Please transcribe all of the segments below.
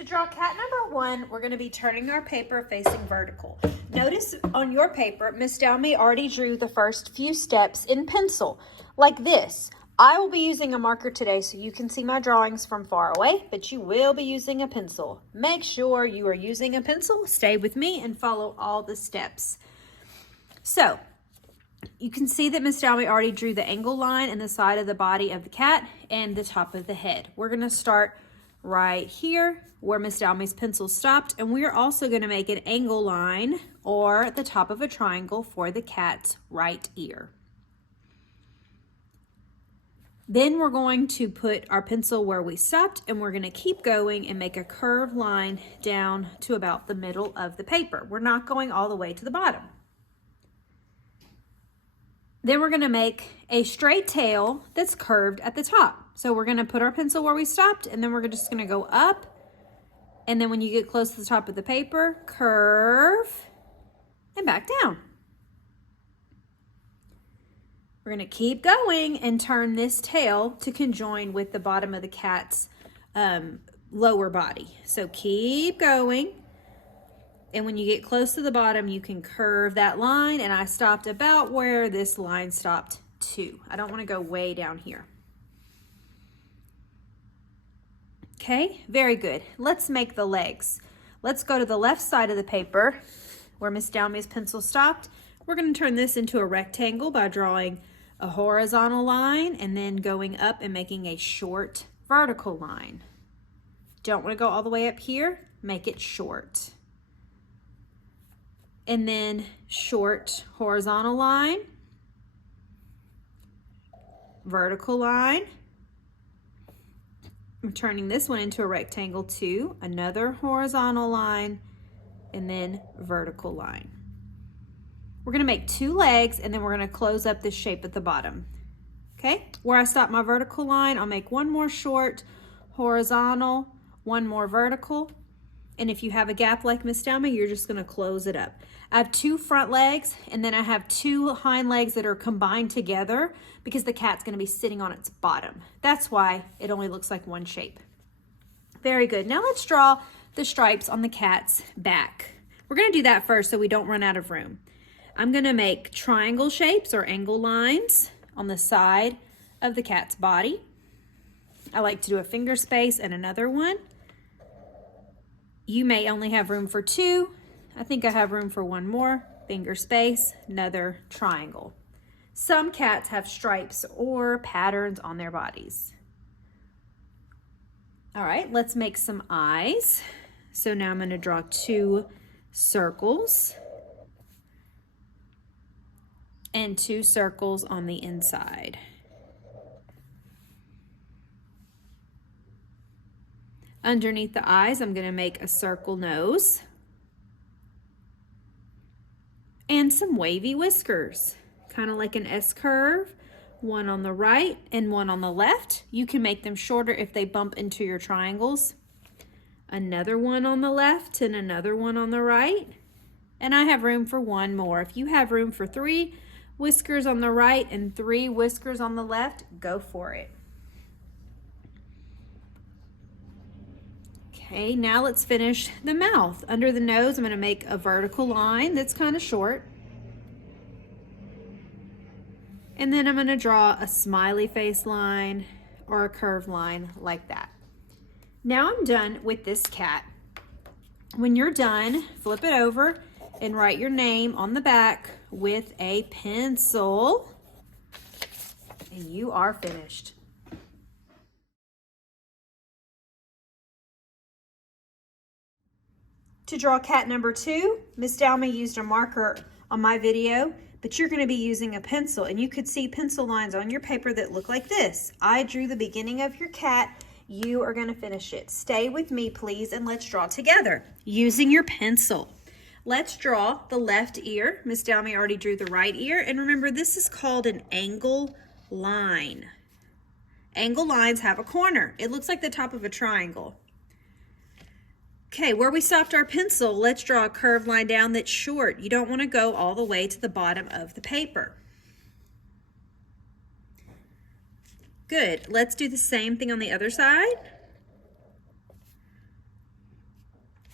To draw cat number 1, we're going to be turning our paper facing vertical. Notice on your paper, Miss Dalmy already drew the first few steps in pencil, like this. I will be using a marker today so you can see my drawings from far away, but you will be using a pencil. Make sure you are using a pencil. Stay with me and follow all the steps. So, you can see that Miss Dalmy already drew the angle line in the side of the body of the cat and the top of the head. We're going to start right here where Miss Dalmy's pencil stopped, and we're also going to make an angle line or the top of a triangle for the cat's right ear. Then we're going to put our pencil where we stopped, and we're going to keep going and make a curved line down to about the middle of the paper. We're not going all the way to the bottom. Then we're going to make a straight tail that's curved at the top. So we're going to put our pencil where we stopped, and then we're just going to go up. And then when you get close to the top of the paper, curve and back down. We're going to keep going and turn this tail to conjoin with the bottom of the cat's lower body. So keep going. And when you get close to the bottom, you can curve that line. And I stopped about where this line stopped too. I don't want to go way down here. Okay, very good. Let's make the legs. Let's go to the left side of the paper where Miss Dalmy's pencil stopped. We're going to turn this into a rectangle by drawing a horizontal line and then going up and making a short vertical line. Don't want to go all the way up here. Make it short. And then short horizontal line, vertical line. I'm turning this one into a rectangle too, another horizontal line, and then vertical line. We're going to make 2 legs, and then we're going to close up this shape at the bottom. Okay, where I stop my vertical line, I'll make 1 more short horizontal, 1 more vertical. And if you have a gap like Miss Dalmy, you're just going to close it up. I have 2 front legs, and then I have 2 hind legs that are combined together because the cat's going to be sitting on its bottom. That's why it only looks like one shape. Very good. Now let's draw the stripes on the cat's back. We're going to do that first so we don't run out of room. I'm going to make triangle shapes or angle lines on the side of the cat's body. I like to do a finger space and another one. You may only have room for 2. I think I have room for 1 more. Finger space, another triangle. Some cats have stripes or patterns on their bodies. All right, let's make some eyes. So now I'm going to draw 2 circles and 2 circles on the inside. Underneath the eyes, I'm going to make a circle nose and some wavy whiskers, kind of like an S curve, 1 on the right and 1 on the left. You can make them shorter if they bump into your triangles. Another 1 on the left and another 1 on the right. And I have room for 1 more. If you have room for 3 whiskers on the right and 3 whiskers on the left, go for it. Okay, now let's finish the mouth. Under the nose, I'm going to make a vertical line that's kind of short. And then I'm going to draw a smiley face line or a curved line like that. Now I'm done with this cat. When you're done, flip it over and write your name on the back with a pencil. And you are finished. To draw cat number 2, Miss Dalmy used a marker on my video, but you're going to be using a pencil, and you could see pencil lines on your paper that look like this. I drew the beginning of your cat. You are going to finish it. Stay with me, please, and let's draw together using your pencil. Let's draw the left ear. Miss Dalmy already drew the right ear, and remember, this is called an angle line. Angle lines have a corner. It looks like the top of a triangle. Okay, where we stopped our pencil, let's draw a curved line down that's short. You don't want to go all the way to the bottom of the paper. Good. Let's do the same thing on the other side.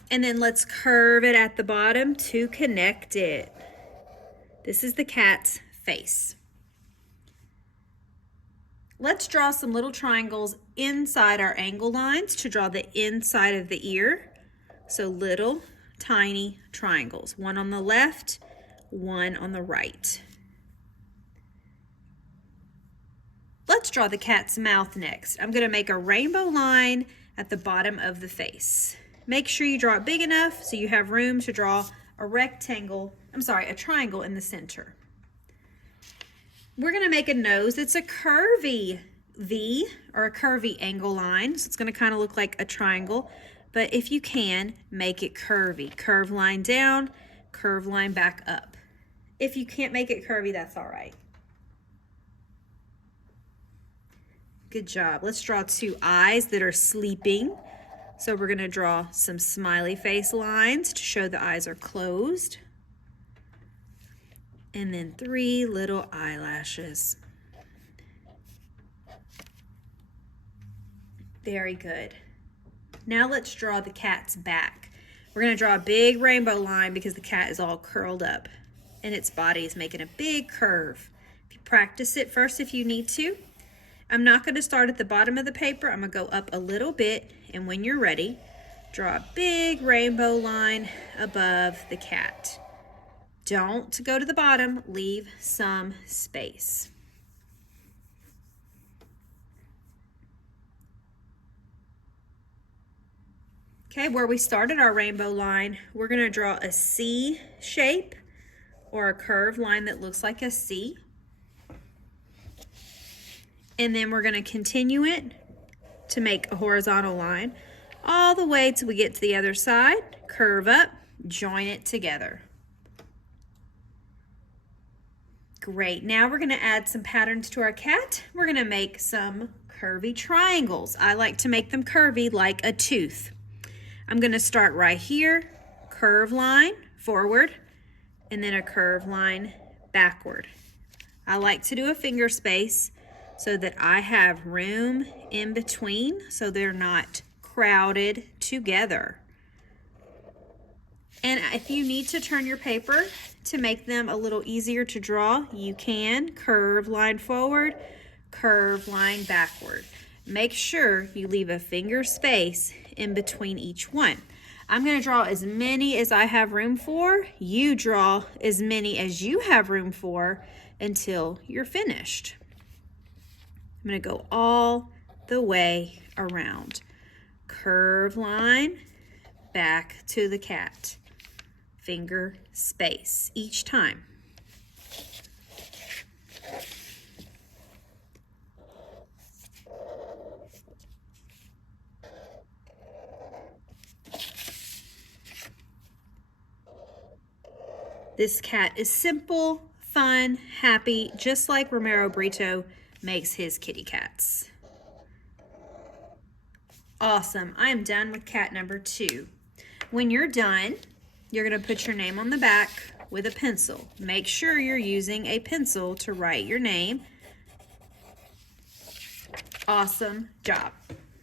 And then let's curve it at the bottom to connect it. This is the cat's face. Let's draw some little triangles inside our angle lines to draw the inside of the ear. So little tiny triangles, one on the left, one on the right. Let's draw the cat's mouth next. I'm going to make a rainbow line at the bottom of the face. Make sure you draw it big enough so you have room to draw a triangle in the center. We're going to make a nose. It's a curvy V or a curvy angle line. So it's going to kind of look like a triangle, but if you can, make it curvy. Curve line down, curve line back up. If you can't make it curvy, that's all right. Good job. Let's draw two eyes that are sleeping. So we're going to draw some smiley face lines to show the eyes are closed. And then 3 little eyelashes. Very good. Now let's draw the cat's back. We're going to draw a big rainbow line because the cat is all curled up and its body is making a big curve. If you practice it first if you need to. I'm not going to start at the bottom of the paper. I'm going to go up a little bit, and when you're ready, draw a big rainbow line above the cat. Don't go to the bottom, leave some space. Okay, where we started our rainbow line, we're going to draw a C shape or a curved line that looks like a C. And then we're going to continue it to make a horizontal line all the way till we get to the other side. Curve up, join it together. Great. Now we're going to add some patterns to our cat. We're going to make some curvy triangles. I like to make them curvy like a tooth. I'm going to start right here, curve line forward, and then a curve line backward. I like to do a finger space so that I have room in between so they're not crowded together. And if you need to turn your paper to make them a little easier to draw, you can. Curve line forward, curve line backward. Make sure you leave a finger space in between each one. I'm going to draw as many as I have room for. You draw as many as you have room for until you're finished. I'm going to go all the way around. Curve line, back to the cat. Finger space each time. This cat is simple, fun, happy, just like Romero Britto makes his kitty cats. Awesome. I am done with cat number 2. When you're done, you're going to put your name on the back with a pencil. Make sure you're using a pencil to write your name. Awesome job.